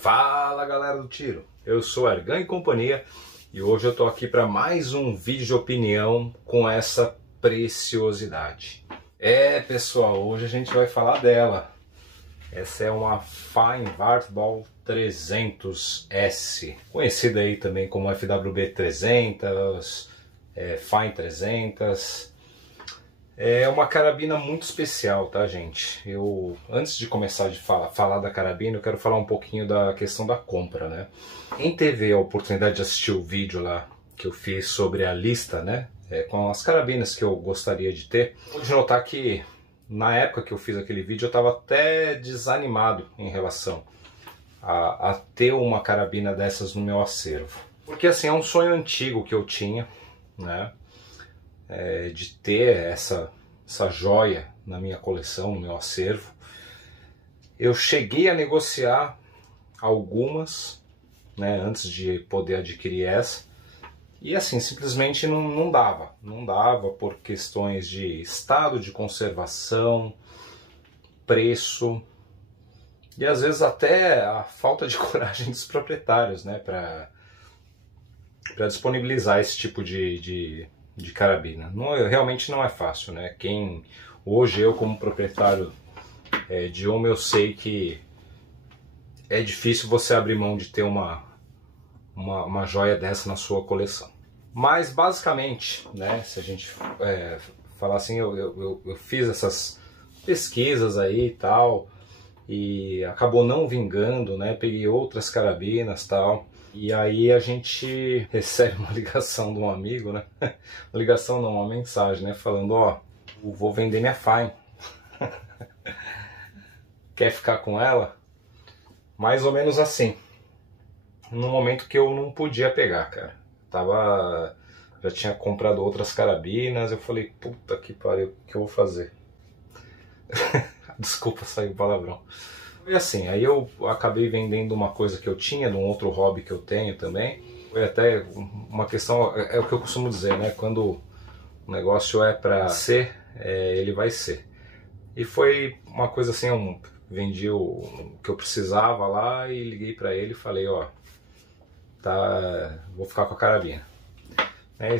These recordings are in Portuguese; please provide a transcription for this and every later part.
Fala galera do tiro, eu sou Argan e companhia e hoje eu tô aqui para mais um vídeo de opinião com essa preciosidade. Pessoal, hoje a gente vai falar dela. Essa é uma Fine Wartball 300S, conhecida aí também como FWB 300, Fine 300. É uma carabina muito especial, tá, gente? Antes de começar de falar da carabina, eu quero falar um pouquinho da questão da compra, né? Quem teve a oportunidade de assistir o vídeo lá que eu fiz sobre a lista, né? Com as carabinas que eu gostaria de ter, pode notar que na época que eu fiz aquele vídeo eu estava até desanimado em relação a ter uma carabina dessas no meu acervo. Porque assim, é um sonho antigo que eu tinha, né? De ter essa joia na minha coleção, no meu acervo. Eu cheguei a negociar algumas, né, antes de poder adquirir essa, e assim, simplesmente não dava por questões de estado de conservação, preço, e às vezes até a falta de coragem dos proprietários, né, para disponibilizar esse tipo de carabina. Realmente não é fácil, né? Hoje eu como proprietário de uma, eu sei que é difícil você abrir mão de ter uma joia dessa na sua coleção. Mas basicamente, né, se a gente falar assim, eu fiz essas pesquisas aí e tal, e acabou não vingando, né? Peguei outras carabinas e tal. E aí a gente recebe uma ligação de um amigo, né? Uma ligação não, uma mensagem, né? Falando, ó, eu vou vender minha Fine. Quer ficar com ela? Mais ou menos assim. No momento que eu não podia pegar, cara. Já tinha comprado outras carabinas, eu falei, puta que pariu, o que eu vou fazer? Desculpa, saiu palavrão. E assim, aí eu acabei vendendo uma coisa que eu tinha, de um outro hobby que eu tenho também. Foi até uma questão, é o que eu costumo dizer, né? Quando o negócio é para ser, ele vai ser. E foi uma coisa assim, vendi o que eu precisava lá e liguei para ele e falei, ó, vou ficar com a carabina. Aí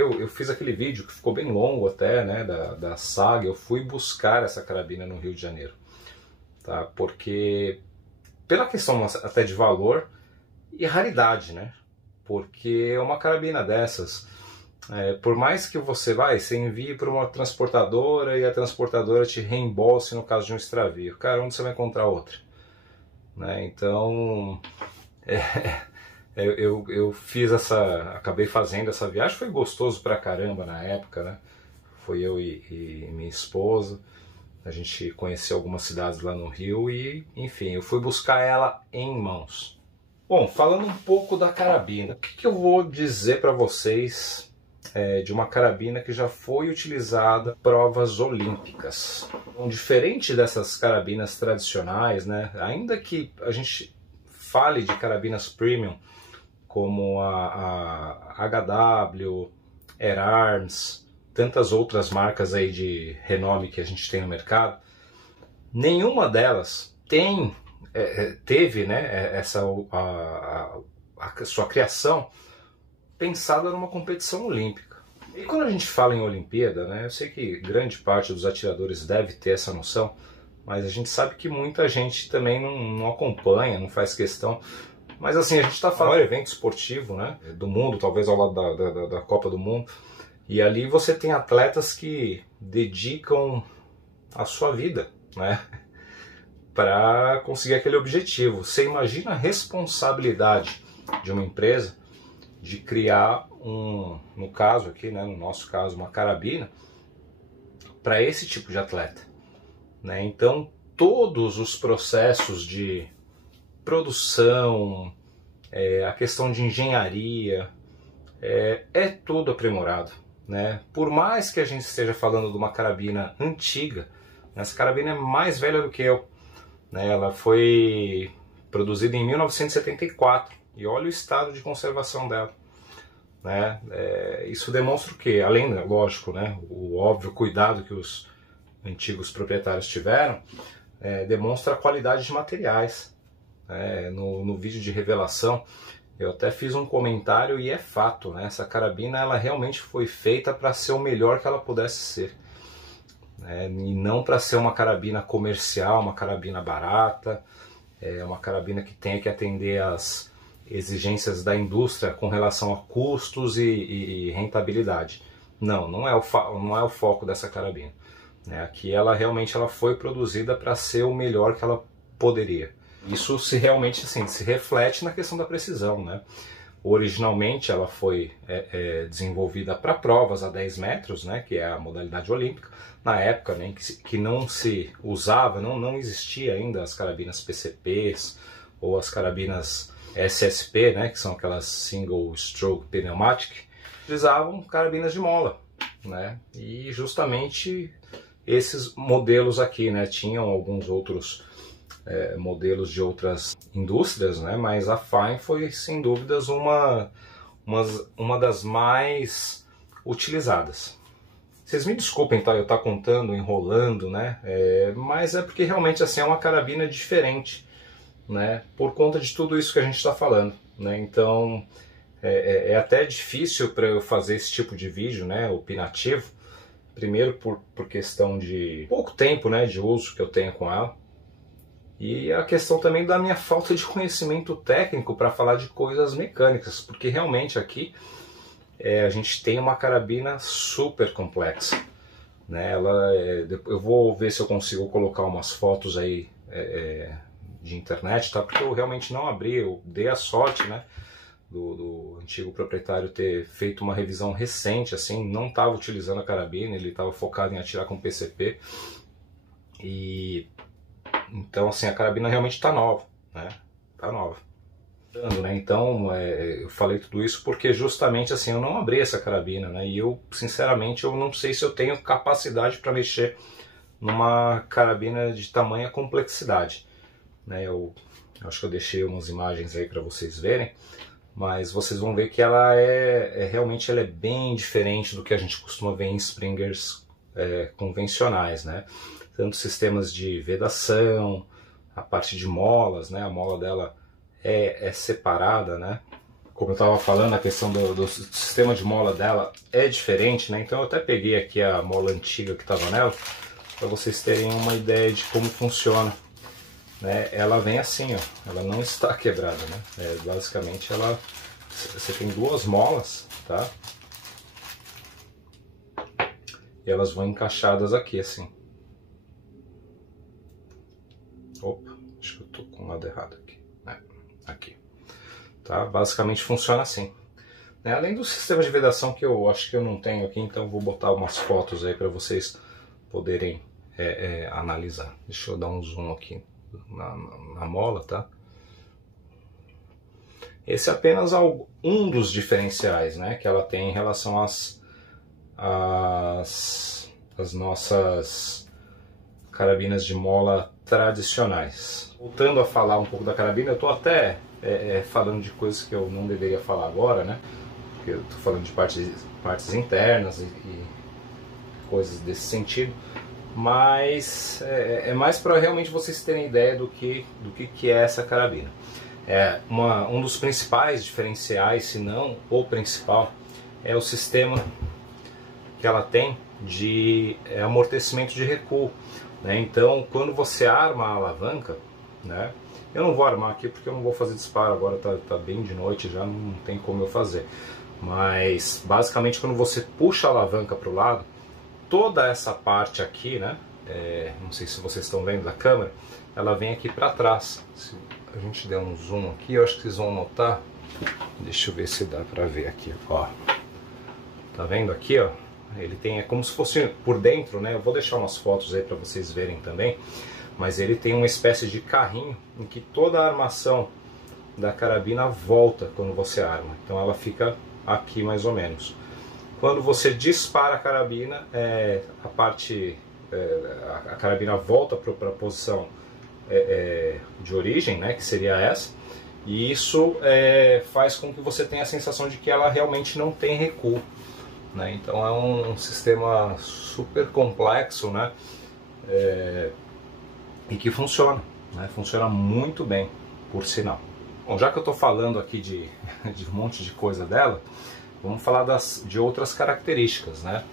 eu fiz aquele vídeo que ficou bem longo até, né, da saga. Eu fui buscar essa carabina no Rio de Janeiro. Tá? Porque pela questão até de valor e raridade, né? Porque uma carabina dessas, por mais que você envie para uma transportadora e a transportadora te reembolse no caso de um extravio, cara, onde você vai encontrar outra? Né? Então eu acabei fazendo essa viagem, foi gostoso pra caramba na época, né? Foi eu e minha esposa. A gente conheceu algumas cidades lá no Rio e, enfim, eu fui buscar ela em mãos. Bom, falando um pouco da carabina, o que eu vou dizer para vocês de uma carabina que já foi utilizada em provas olímpicas? Então, diferente dessas carabinas tradicionais, né, ainda que a gente fale de carabinas premium, como a HW, Air Arms, tantas outras marcas aí de renome que a gente tem no mercado, nenhuma delas teve, né, a sua criação pensada numa competição olímpica. E quando a gente fala em Olimpíada, né, eu sei que grande parte dos atiradores deve ter essa noção, mas a gente sabe que muita gente também não acompanha, não faz questão. Mas assim, a gente está falando de evento esportivo, né, do mundo, talvez ao lado da Copa do Mundo. E ali você tem atletas que dedicam a sua vida, né, para conseguir aquele objetivo. Você imagina a responsabilidade de uma empresa de criar no caso aqui, né, no nosso caso, uma carabina para esse tipo de atleta, né? Então todos os processos de produção, a questão de engenharia, é tudo aprimorado. Né? Por mais que a gente esteja falando de uma carabina antiga, essa carabina é mais velha do que eu. Né? Ela foi produzida em 1974 e olha o estado de conservação dela. Né? Isso demonstra o quê? Além, lógico, né, o óbvio cuidado que os antigos proprietários tiveram, demonstra a qualidade de materiais. no vídeo de revelação, eu até fiz um comentário e é fato, né? Essa carabina ela realmente foi feita para ser o melhor que ela pudesse ser, né? E não para ser uma carabina comercial, uma carabina barata, uma carabina que tenha que atender às exigências da indústria com relação a custos e rentabilidade. Não é o foco dessa carabina, né? Aqui ela realmente foi produzida para ser o melhor que ela poderia. Isso realmente assim, se reflete na questão da precisão, né? Originalmente ela foi desenvolvida para provas a 10 metros, né, que é a modalidade olímpica. Na época, né, que não se usava, não existia ainda as carabinas PCPs ou as carabinas SSP, né, que são aquelas Single Stroke Pneumatic, utilizavam carabinas de mola, né? E justamente esses modelos aqui, né, tinham alguns outros modelos de outras indústrias, né? Mas a Fine foi sem dúvidas uma das mais utilizadas. Vocês me desculpem, tá? Eu estar contando, enrolando, né? Mas é porque realmente assim, é uma carabina diferente, né? Por conta de tudo isso que a gente está falando, né? Então é até difícil para eu fazer esse tipo de vídeo, né? Opinativo. Primeiro por questão de pouco tempo, né? De uso que eu tenho com ela. E a questão também da minha falta de conhecimento técnico para falar de coisas mecânicas, porque realmente aqui a gente tem uma carabina super complexa, né? Eu vou ver se eu consigo colocar umas fotos aí de internet, tá? Porque eu realmente não abri, eu dei a sorte, né, do antigo proprietário ter feito uma revisão recente, assim, não estava utilizando a carabina, ele estava focado em atirar com PCP, e então assim, a carabina realmente está nova, né? Tá nova. Né? Então eu falei tudo isso porque justamente assim, eu não abri essa carabina, né? E eu sinceramente eu não sei se eu tenho capacidade para mexer numa carabina de tamanha complexidade, né? Eu acho que eu deixei umas imagens aí para vocês verem, mas vocês vão ver que ela realmente ela é bem diferente do que a gente costuma ver em Springers convencionais, né? Tanto sistemas de vedação, a parte de molas, né? A mola dela é separada, né? Como eu estava falando, a questão do sistema de mola dela é diferente, né? Então eu até peguei aqui a mola antiga que estava nela, para vocês terem uma ideia de como funciona, né? Ela vem assim, ó, ela não está quebrada, né? Basicamente você tem duas molas, tá? E elas vão encaixadas aqui, assim. Opa, acho que eu tô com o lado errado aqui. Aqui. Tá? Basicamente funciona assim. Além do sistema de vedação que eu acho que eu não tenho aqui, então eu vou botar umas fotos aí para vocês poderem analisar. Deixa eu dar um zoom aqui na mola, tá? Esse é apenas um dos diferenciais, né, que ela tem em relação às nossas carabinas de mola tradicionais. Voltando a falar um pouco da carabina, eu estou até falando de coisas que eu não deveria falar agora, né? Porque eu estou falando de partes internas e coisas desse sentido, mas é mais para realmente vocês terem ideia do que é essa carabina. Um dos principais diferenciais, se não o principal, é o sistema que ela tem de amortecimento de recuo, né? Então, quando você arma a alavanca, né? Eu não vou armar aqui porque eu não vou fazer disparo agora, tá bem de noite, já não tem como eu fazer. Mas, basicamente, quando você puxa a alavanca para o lado, toda essa parte aqui, né? Não sei se vocês estão vendo da câmera, ela vem aqui para trás. Se a gente der um zoom aqui, eu acho que vocês vão notar. Deixa eu ver se dá para ver aqui, ó. Tá vendo aqui, ó? Ele tem, como se fosse por dentro, né? Eu vou deixar umas fotos aí para vocês verem também. Mas ele tem uma espécie de carrinho em que toda a armação da carabina volta quando você arma. Então ela fica aqui mais ou menos. Quando você dispara a carabina, a carabina volta para a posição de origem, né? Que seria essa. E isso faz com que você tenha a sensação de que ela realmente não tem recuo, né? Então é um sistema super complexo, né? E que funciona, né? Funciona muito bem, por sinal. Bom, já que eu estou falando aqui de um monte de coisa dela, vamos falar de outras características, né?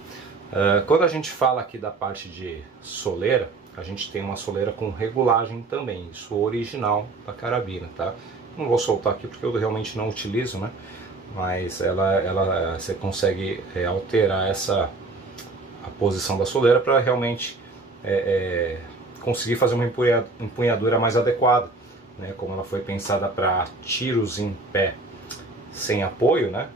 Quando a gente fala aqui da parte de soleira, a gente tem uma soleira com regulagem também, isso original da carabina, tá? Não vou soltar aqui porque eu realmente não utilizo, né? Mas você consegue alterar a posição da soleira para realmente conseguir fazer uma empunhadura mais adequada, né? Como ela foi pensada para tiros em pé sem apoio, né?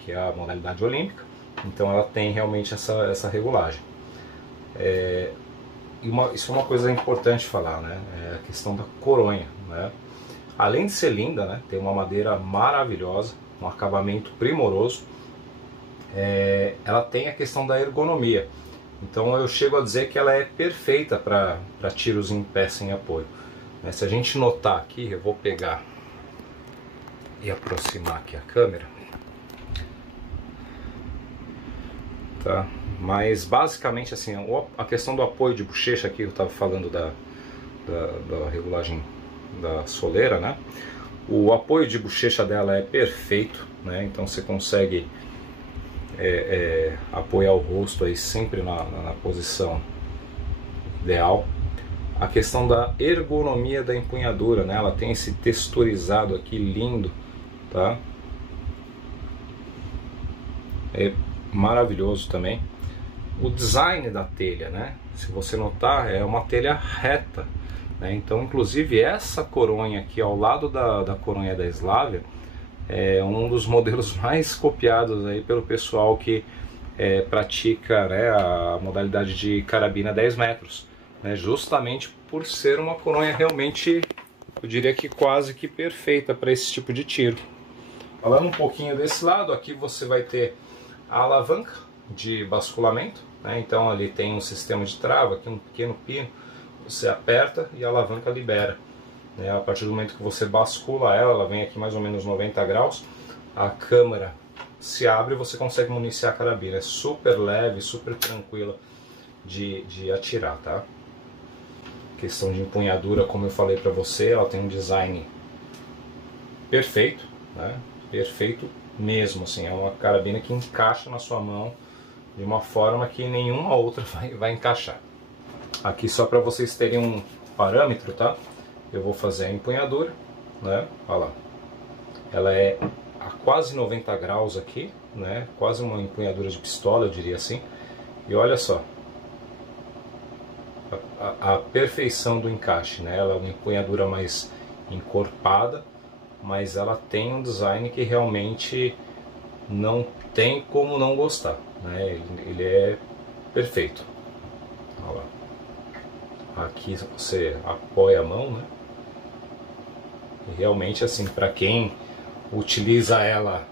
Que é a modalidade olímpica, então ela tem realmente essa regulagem. Isso é uma coisa importante falar, né? É a questão da coronha, né? Além de ser linda, né? Tem uma madeira maravilhosa, um acabamento primoroso. Ela tem a questão da ergonomia. Então eu chego a dizer que ela é perfeita para tiros em pé sem apoio. Se a gente notar aqui, eu vou pegar e aproximar aqui a câmera. Tá? Mas basicamente assim, a questão do apoio de bochecha aqui, eu estava falando da regulagem da soleira, né? O apoio de bochecha dela é perfeito, né? Então você consegue apoiar o rosto aí sempre na posição ideal. A questão da ergonomia da empunhadura, né? Ela tem esse texturizado aqui lindo, tá? É maravilhoso também. O design da telha, né? Se você notar, é uma telha reta, né? Então, inclusive, essa coronha aqui ao lado da coronha da Slavia é um dos modelos mais copiados aí pelo pessoal que pratica, né, a modalidade de carabina 10 metros, né? Justamente por ser uma coronha realmente, eu diria que quase que perfeita para esse tipo de tiro. Falando um pouquinho desse lado, aqui você vai ter a alavanca de basculamento, né? Então ali tem um sistema de trava, aqui um pequeno pino, você aperta e a alavanca libera, né? A partir do momento que você bascula ela vem aqui mais ou menos 90 graus, a câmera se abre e você consegue municiar a carabina. É super leve, super tranquila de atirar, tá? Questão de empunhadura, como eu falei para você, ela tem um design perfeito, né? Perfeito mesmo, assim, é uma carabina que encaixa na sua mão de uma forma que nenhuma outra vai encaixar. Aqui só para vocês terem um parâmetro, tá? Eu vou fazer a empunhadura, né? Olha lá, ela é a quase 90 graus aqui, né? Quase uma empunhadura de pistola, eu diria assim. E olha só a perfeição do encaixe, né? Ela é uma empunhadura mais encorpada, mas ela tem um design que realmente não tem como não gostar, né? Ele é perfeito. Olha lá. Aqui você apoia a mão, né? E realmente, assim, para quem utiliza ela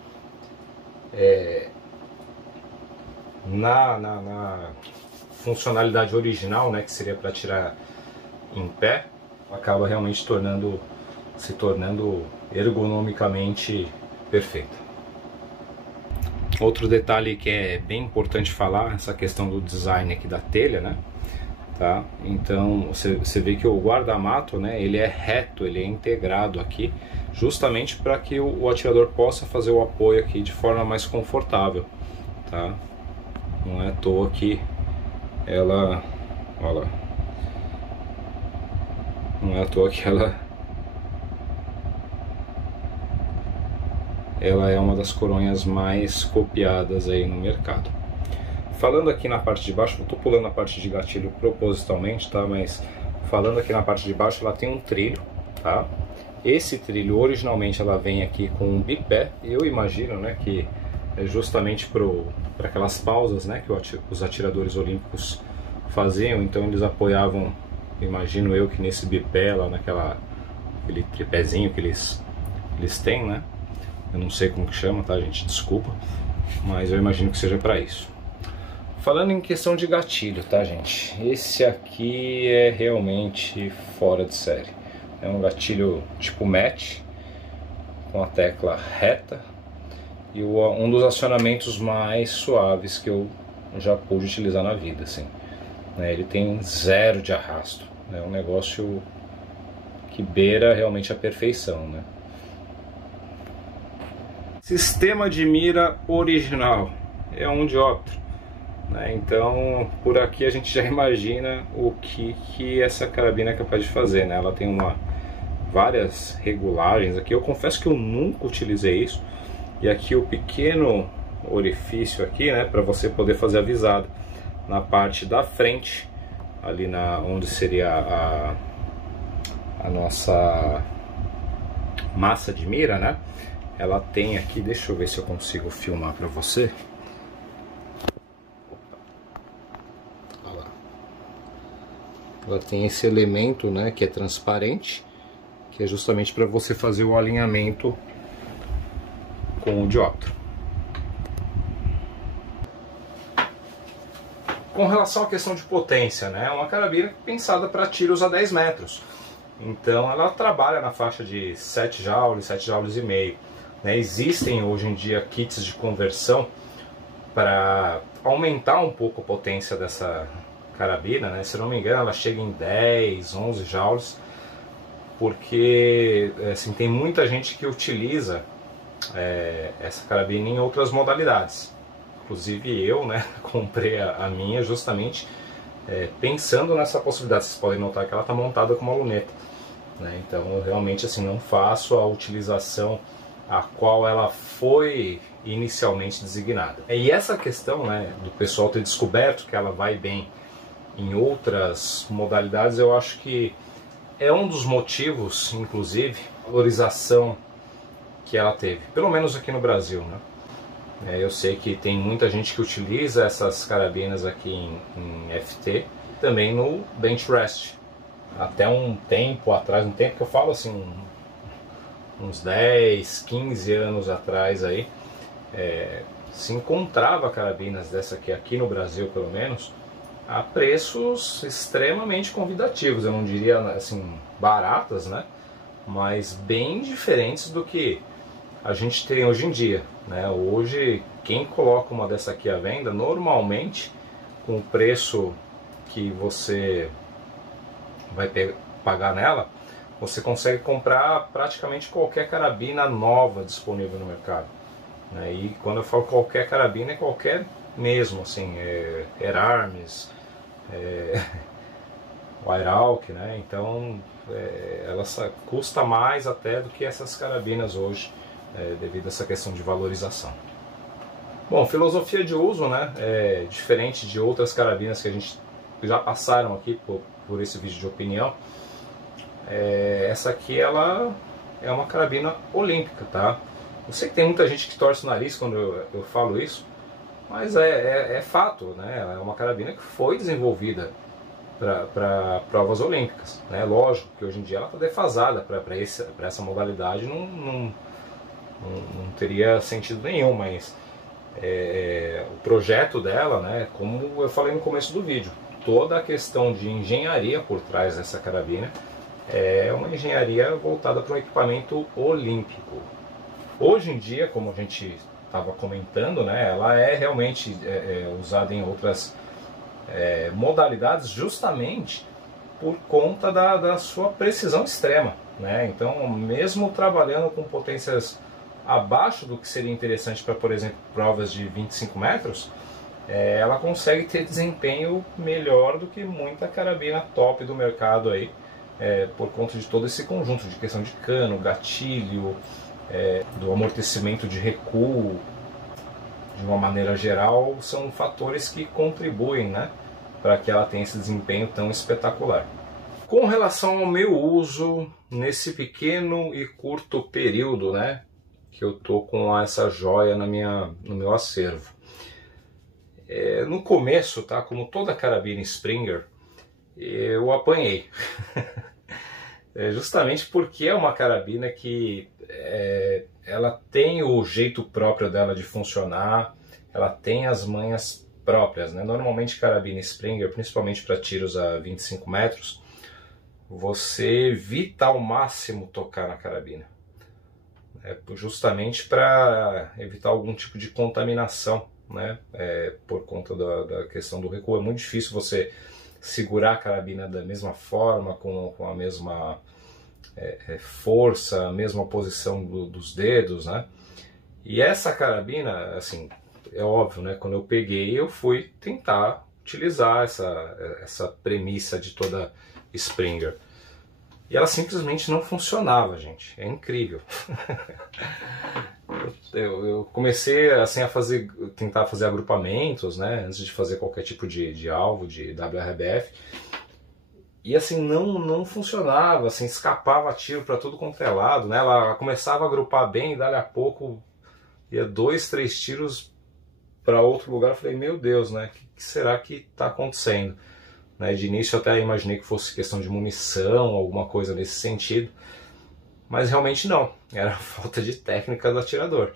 na funcionalidade original, né, que seria para tirar em pé, acaba realmente se tornando ergonomicamente perfeita. Outro detalhe que é bem importante falar, essa questão do design aqui da telha, né? Tá? Então você vê que o guarda-mato, né, ele é reto, ele é integrado aqui, justamente para que o atirador possa fazer o apoio aqui de forma mais confortável, tá? Não é à toa que ela, olha lá, não é à toa que ela é uma das coronhas mais copiadas aí no mercado. Falando aqui na parte de baixo, eu estou pulando a parte de gatilho propositalmente, tá? Mas falando aqui na parte de baixo, ela tem um trilho, tá? Esse trilho originalmente ela vem aqui com um bipé, eu imagino, né, que é justamente para aquelas pausas, né, que os atiradores olímpicos faziam, então eles apoiavam, imagino eu, que nesse bipé lá aquele tripézinho que eles têm, né? Eu não sei como que chama, tá, gente? Desculpa, mas eu imagino que seja para isso. Falando em questão de gatilho, tá, gente? Esse aqui é realmente fora de série. É um gatilho tipo match, com a tecla reta e um dos acionamentos mais suaves que eu já pude utilizar na vida, assim. Ele tem 0 de arrasto, é um negócio que beira realmente a perfeição, né? Sistema de mira original, é um dióptro, né? Então por aqui a gente já imagina o que essa carabina é capaz de fazer, né? Ela tem várias regulagens aqui. Eu confesso que eu nunca utilizei isso. E aqui o pequeno orifício aqui, né, para você poder fazer a visada na parte da frente, ali onde seria a nossa massa de mira, né? Ela tem aqui, deixa eu ver se eu consigo filmar para você. Olha lá. Ela tem esse elemento, né, que é transparente, que é justamente para você fazer o alinhamento com o dióptro. Com relação à questão de potência, né, é uma carabina pensada para tiros a 10 metros. Então ela trabalha na faixa de 7 joules, 7 joules e meio. Né? Existem hoje em dia kits de conversão para aumentar um pouco a potência dessa carabina, né? Se não me engano ela chega em 10, 11 joules, porque assim, tem muita gente que utiliza essa carabina em outras modalidades. Inclusive eu, né, comprei a minha justamente pensando nessa possibilidade. Vocês podem notar que ela está montada com uma luneta, né? Então eu realmente assim, não faço a utilização a qual ela foi inicialmente designada. E essa questão, né, do pessoal ter descoberto que ela vai bem em outras modalidades, eu acho que é um dos motivos, inclusive, a valorização que ela teve, pelo menos aqui no Brasil, né? Eu sei que tem muita gente que utiliza essas carabinas aqui em FT, também no bench rest. Até um tempo atrás, um tempo que eu falo assim, uns 10, 15 anos atrás aí, se encontrava carabinas dessa aqui no Brasil pelo menos, a preços extremamente convidativos. Eu não diria assim baratas, né? Mas bem diferentes do que a gente tem hoje em dia, né? Hoje quem coloca uma dessa aqui à venda, normalmente com o preço que você vai pagar nela, você consegue comprar praticamente qualquer carabina nova disponível no mercado, né? E quando eu falo qualquer carabina, é qualquer mesmo, assim, Air Arms, Weihrauch, né? Então ela custa mais até do que essas carabinas hoje, devido a essa questão de valorização. Bom, filosofia de uso, né? Diferente de outras carabinas que a gente já passaram aqui por esse vídeo de opinião. Essa aqui ela é uma carabina olímpica, tá? Eu sei que tem muita gente que torce o nariz quando eu falo isso, mas é fato, né? É uma carabina que foi desenvolvida para provas olímpicas, né? Lógico que hoje em dia ela está defasada para essa modalidade, não teria sentido nenhum, mas o projeto dela, né? Como eu falei no começo do vídeo, toda a questão de engenharia por trás dessa carabina é uma engenharia voltada para um equipamento olímpico. Hoje em dia, como a gente estava comentando, né, ela é realmente usada em outras modalidades justamente por conta da sua precisão extrema, né? Então, mesmo trabalhando com potências abaixo do que seria interessante para, por exemplo, provas de 25 metros, ela consegue ter desempenho melhor do que muita carabina top do mercado aí, por conta de todo esse conjunto de questão de cano, gatilho, do amortecimento de recuo. De uma maneira geral, são fatores que contribuem, né, para que ela tenha esse desempenho tão espetacular. Com relação ao meu uso nesse pequeno e curto período, né, que eu tô com essa joia no meu acervo. No começo, tá, como toda carabina Springer, eu apanhei. Justamente porque é uma carabina que ela tem o jeito próprio dela de funcionar, ela tem as manhas próprias, né? Normalmente carabina Springer, principalmente para tiros a 25 metros, você evita ao máximo tocar na carabina, justamente para evitar algum tipo de contaminação, né? Por conta da questão do recuo. É muito difícil você segurar a carabina da mesma forma, com a mesma força, a mesma posição dos dedos, né? E essa carabina, assim, é óbvio, né? Quando eu peguei, eu fui tentar utilizar essa premissa de toda Springer. E ela simplesmente não funcionava, gente. É incrível. Eu comecei assim a tentar fazer agrupamentos, né? Antes de fazer qualquer tipo de alvo de WRBF. E assim, não funcionava, assim, escapava tiro para tudo quanto é lado, né? Ela começava a agrupar bem e dali a pouco ia 2, 3 tiros para outro lugar. Eu falei, meu Deus, né? O que será que está acontecendo? Né? De início eu até imaginei que fosse questão de munição, alguma coisa nesse sentido. Mas realmente não, era falta de técnica do atirador.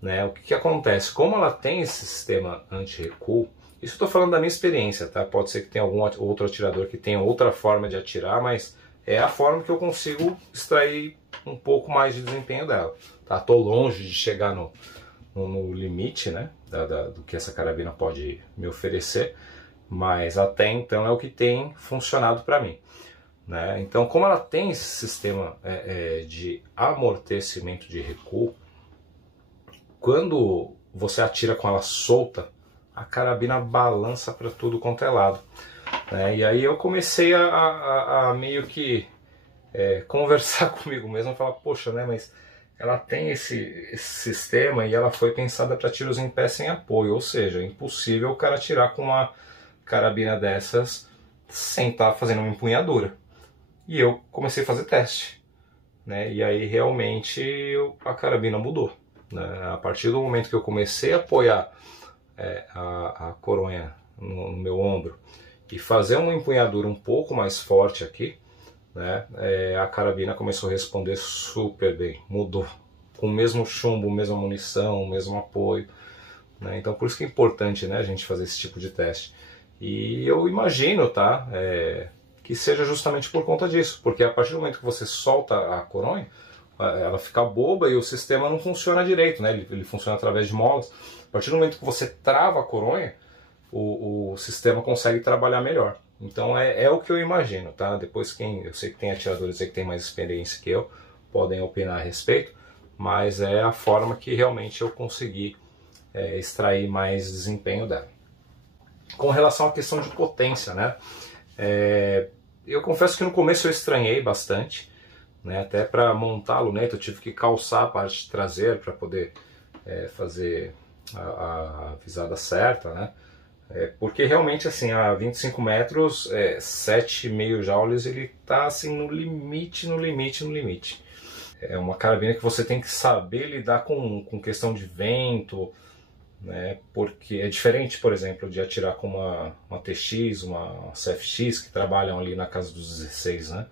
Né? O que acontece? Como ela tem esse sistema anti-recuo, isso eu estou falando da minha experiência, tá? Pode ser que tenha algum outro atirador que tenha outra forma de atirar, mas é a forma que eu consigo extrair um pouco mais de desempenho dela. Tá? Tô longe de chegar no limite, né? Do que essa carabina pode me oferecer, mas até então é o que tem funcionado para mim. Né? Então, como ela tem esse sistema de amortecimento de recuo, quando você atira com ela solta, a carabina balança para tudo quanto é lado. Né? E aí eu comecei a meio que conversar comigo mesmo, falar, poxa, né, mas ela tem esse sistema e ela foi pensada para tiros em pé sem apoio, ou seja, é impossível o cara atirar com uma carabina dessas sem estar fazendo uma empunhadura. E eu comecei a fazer teste, né? E aí realmente a carabina mudou. Né? A partir do momento que eu comecei a apoiar a coronha no meu ombro e fazer uma empunhadura um pouco mais forte aqui, né? A carabina começou a responder super bem, mudou. Com o mesmo chumbo, mesma munição, o mesmo apoio. Né? Então por isso que é importante, né, a gente fazer esse tipo de teste. E eu imagino, tá? Que seja justamente por conta disso, porque a partir do momento que você solta a coronha, ela fica boba e o sistema não funciona direito, né? Ele funciona através de molas. A partir do momento que você trava a coronha, o sistema consegue trabalhar melhor. Então é o que eu imagino, tá? Depois eu sei que tem atiradores aí que tem mais experiência que eu, podem opinar a respeito, mas é a forma que realmente eu consegui extrair mais desempenho dela. Com relação à questão de potência, né? Eu confesso que no começo eu estranhei bastante, né? Até para montar a luneta eu tive que calçar a parte traseira para poder fazer a visada certa, né? Porque realmente assim, a 25 metros, 7,5 joules, ele tá assim no limite, no limite, no limite. É uma carabina que você tem que saber lidar com questão de vento, né? Porque é diferente, por exemplo, de atirar com uma TX, uma CFX, que trabalham ali na casa dos 16, né?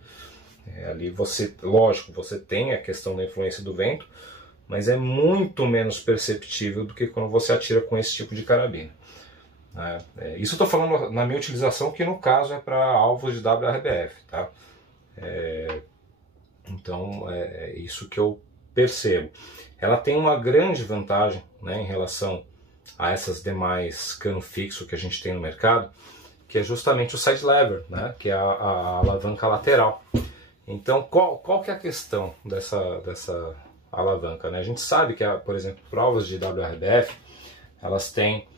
Ali você, lógico, você tem a questão da influência do vento, mas é muito menos perceptível do que quando você atira com esse tipo de carabina. Isso eu estou falando na minha utilização, que no caso é para alvos de WRBF, tá? Então é isso que eu percebo. Ela tem uma grande vantagem, né, em relação a essas demais cano fixo que a gente tem no mercado, que é justamente o side lever, né, que é a alavanca lateral. Então qual que é a questão dessa alavanca? Né? A gente sabe que, por exemplo, provas de WRBF, elas têm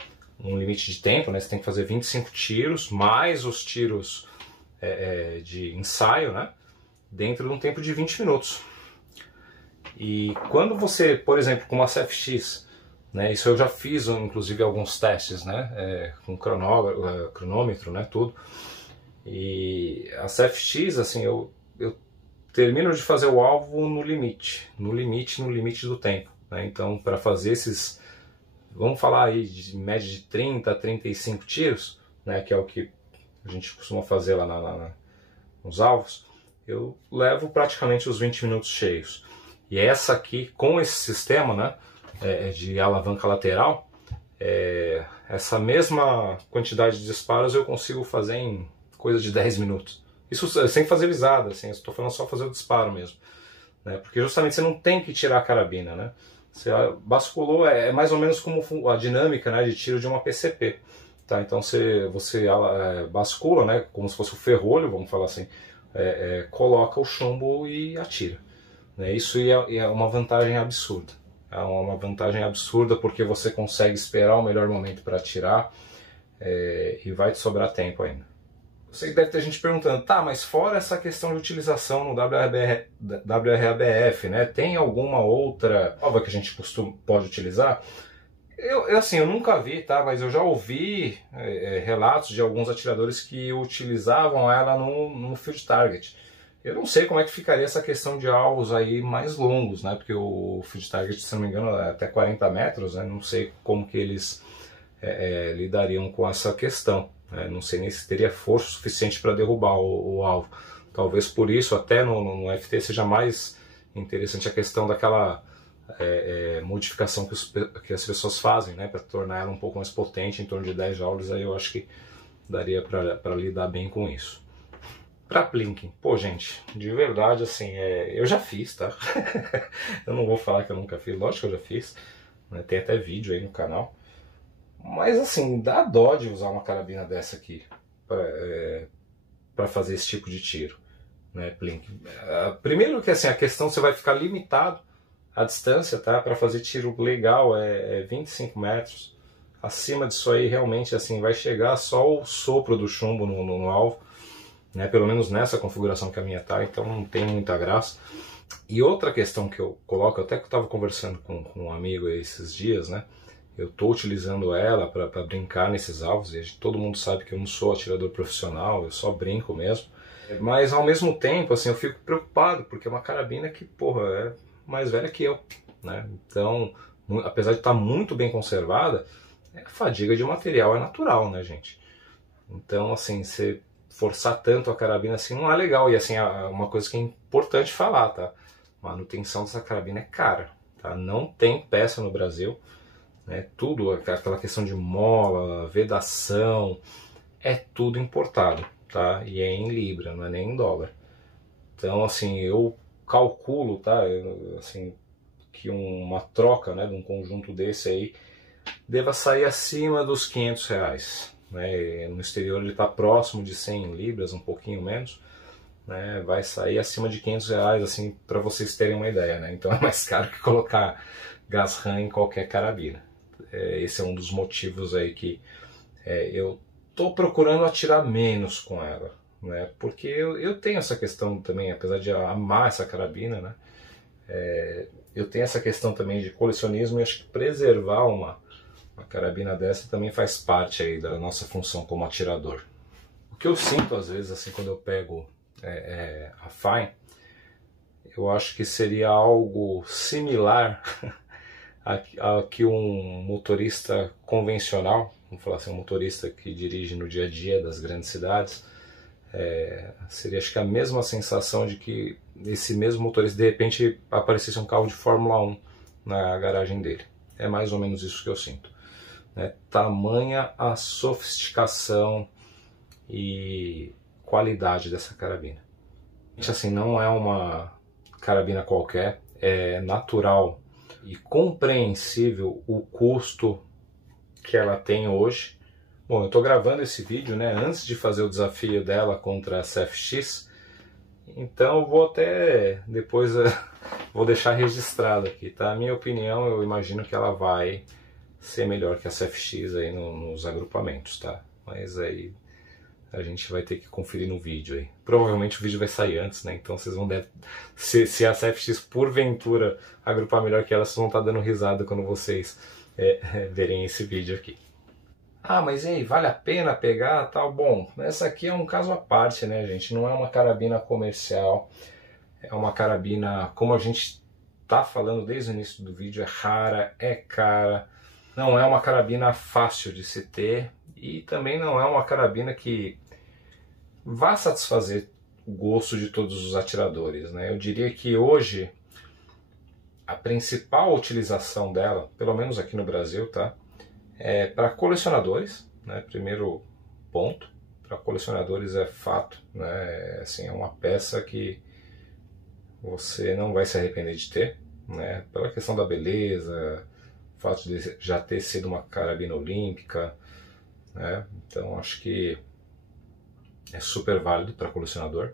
um limite de tempo, né? Você tem que fazer 25 tiros, mais os tiros de ensaio, né? Dentro de um tempo de 20 minutos. E quando você, por exemplo, com uma CFX, né? Isso eu já fiz, inclusive, alguns testes, né? Com cronômetro, né? Tudo. E a CFX, assim, eu termino de fazer o alvo no limite do tempo. Né? Então, para fazer esses, vamos falar aí de média de 30 a 35 tiros, né? Que é o que a gente costuma fazer lá nos alvos, eu levo praticamente os 20 minutos cheios. E essa aqui, com esse sistema, né, de alavanca lateral, essa mesma quantidade de disparos eu consigo fazer em coisa de 10 minutos. Isso sem fazer visada, assim, eu estou falando só fazer o disparo mesmo. Né, porque justamente você não tem que tirar a carabina, né? Você basculou, é mais ou menos como a dinâmica, né, de tiro de uma PCP. Tá? Então você bascula, né, como se fosse o ferrolho, vamos falar assim, coloca o chumbo e atira. Né? Isso é uma vantagem absurda. É uma vantagem absurda porque você consegue esperar o melhor momento para atirar e vai te sobrar tempo ainda. Eu sei que deve ter gente perguntando, tá, mas fora essa questão de utilização no WRABF, né, tem alguma outra prova que a gente pode utilizar? Eu nunca vi, tá, mas eu já ouvi relatos de alguns atiradores que utilizavam ela no field target. Eu não sei como é que ficaria essa questão de alvos aí mais longos, né, porque o field target, se não me engano, é até 40 metros, né, não sei como que eles lidariam com essa questão. Não sei nem se teria força suficiente para derrubar o alvo. Talvez por isso, até no FT, seja mais interessante a questão daquela modificação que as pessoas fazem, né, para tornar ela um pouco mais potente, em torno de 10 joules. Aí eu acho que daria para lidar bem com isso. Para plinking, pô, gente, de verdade, assim, eu já fiz, tá? Eu não vou falar que eu nunca fiz, lógico que eu já fiz, né? Tem até vídeo aí no canal. Mas assim, dá dó de usar uma carabina dessa aqui para fazer esse tipo de tiro, né, plinking. Primeiro que assim, a questão você vai ficar limitado à distância, tá? Para fazer tiro legal é 25 metros. Acima disso aí realmente assim vai chegar só o sopro do chumbo no alvo, né? Pelo menos nessa configuração que a minha tá, então não tem muita graça. E outra questão que eu coloco, até que eu estava conversando com um amigo esses dias, né? Eu estou utilizando ela para brincar nesses alvos, e todo mundo sabe que eu não sou atirador profissional, eu só brinco mesmo. Mas ao mesmo tempo, assim, eu fico preocupado, porque é uma carabina que, porra, é mais velha que eu, né? Então, apesar de estar muito bem conservada, a fadiga de material é natural, né, gente? Então, assim, você forçar tanto a carabina assim não é legal. E assim, uma coisa que é importante falar, tá? Manutenção dessa carabina é cara, tá? Não tem peça no Brasil. Tudo, aquela questão de mola, vedação, é tudo importado, tá? E é em libra, não é nem em dólar. Então, assim, eu calculo, tá? Assim, que uma troca, né, de um conjunto desse aí deva sair acima dos R$500, né? No exterior ele está próximo de 100 libras, um pouquinho menos, né? Vai sair acima de R$500, assim, para vocês terem uma ideia, né? Então é mais caro que colocar gás RAM em qualquer carabina. Esse é um dos motivos aí que eu estou procurando atirar menos com ela, né? Porque eu tenho essa questão também, apesar de amar essa carabina, né? Eu tenho essa questão também de colecionismo, e acho que preservar uma carabina dessa também faz parte aí da nossa função como atirador. O que eu sinto às vezes, assim, quando eu pego a Fine, eu acho que seria algo similar a que um motorista convencional, vamos falar assim, um motorista que dirige no dia a dia das grandes cidades, seria, acho que, a mesma sensação de que esse mesmo motorista, de repente, aparecesse um carro de Fórmula 1 na garagem dele. É mais ou menos isso que eu sinto, né? Tamanha a sofisticação e qualidade dessa carabina. Assim, não é uma carabina qualquer, é natural e compreensível o custo que ela tem hoje. Bom, eu estou gravando esse vídeo, né, antes de fazer o desafio dela contra a CFX, então eu vou até depois vou deixar registrado aqui, tá? A minha opinião, eu imagino que ela vai ser melhor que a CFX aí nos agrupamentos, tá? Mas aí a gente vai ter que conferir no vídeo aí. Provavelmente o vídeo vai sair antes, né? Então vocês vão se a CFX porventura agrupar melhor que ela, vocês vão estar dando risada quando vocês verem esse vídeo aqui. Ah, mas e aí, vale a pena pegar, tal? Bom, essa aqui é um caso à parte, né, gente? Não é uma carabina comercial, é uma carabina, como a gente tá falando desde o início do vídeo, é rara, é cara, não é uma carabina fácil de se ter e também não é uma carabina que vá satisfazer o gosto de todos os atiradores, né? Eu diria que hoje a principal utilização dela, pelo menos aqui no Brasil, tá? É para colecionadores, né? Primeiro ponto, para colecionadores é fato, né? Assim, é uma peça que você não vai se arrepender de ter, né? Pela questão da beleza, o fato de já ter sido uma carabina olímpica, né? Então acho que é super válido para colecionador.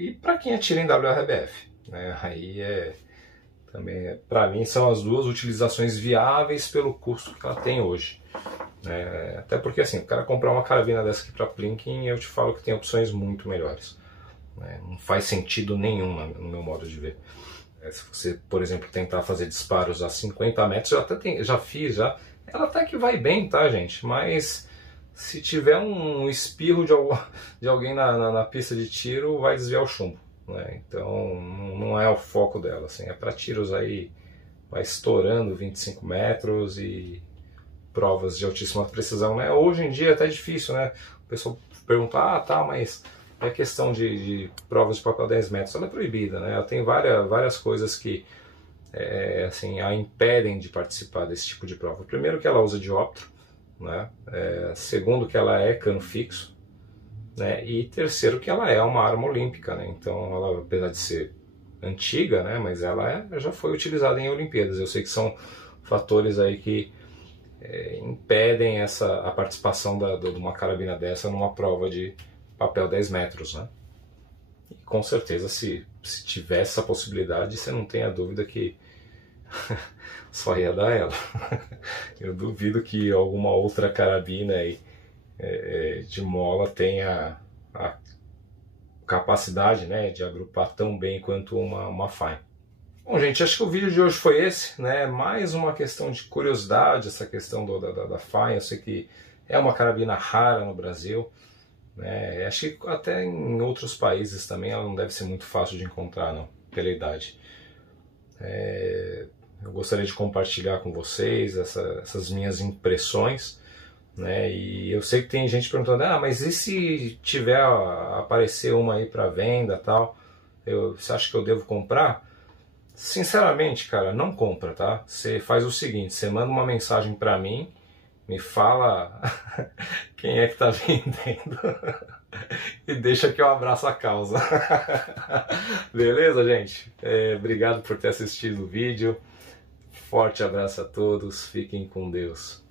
e para quem atira em WRBF, né? Aí também, para mim, são as duas utilizações viáveis pelo custo que ela tem hoje. Até porque, assim, o cara comprar uma carabina dessa aqui para plinking, eu te falo que tem opções muito melhores. Não faz sentido nenhum no meu modo de ver. Se você, por exemplo, tentar fazer disparos a 50 metros, já fiz, ela até que vai bem, tá, gente? Mas se tiver um espirro de alguém na pista de tiro, vai desviar o chumbo, né? Então não é o foco dela, assim, é para tiros aí, vai estourando 25 metros e provas de altíssima precisão, né? Hoje em dia é até difícil, né? O pessoal pergunta, tá, mas é questão de provas de papel 10 metros, ela é proibida, né? Ela tem várias coisas que assim, a impedem de participar desse tipo de prova. Primeiro que ela usa dióptero, né? Segundo que ela é cano fixo, né? E terceiro que ela é uma arma olímpica, né? Então ela, apesar de ser antiga, né? Mas ela já foi utilizada em Olimpíadas. Eu sei que são fatores aí que impedem a participação de uma carabina dessa numa prova de papel 10 metros, né? E com certeza, se tivesse essa possibilidade, você não tenha dúvida que só ia dar ela. Eu duvido que alguma outra carabina aí, de mola tenha a capacidade, né, de agrupar tão bem quanto uma Fine. Bom, gente, acho que o vídeo de hoje foi esse, né? Mais uma questão de curiosidade, essa questão da Fine. Eu sei que é uma carabina rara no Brasil, né? Acho que até em outros países também ela não deve ser muito fácil de encontrar, não, pela idade. Eu gostaria de compartilhar com vocês essas minhas impressões, né? E eu sei que tem gente perguntando, mas e se tiver aparecer uma aí para venda, tal? Você acha que eu devo comprar? Sinceramente, cara, não compra, tá? Você faz o seguinte, você manda uma mensagem para mim, me fala quem é que tá vendendo e deixa que eu abraço a causa. Beleza, gente? Obrigado por ter assistido o vídeo. Forte abraço a todos, fiquem com Deus.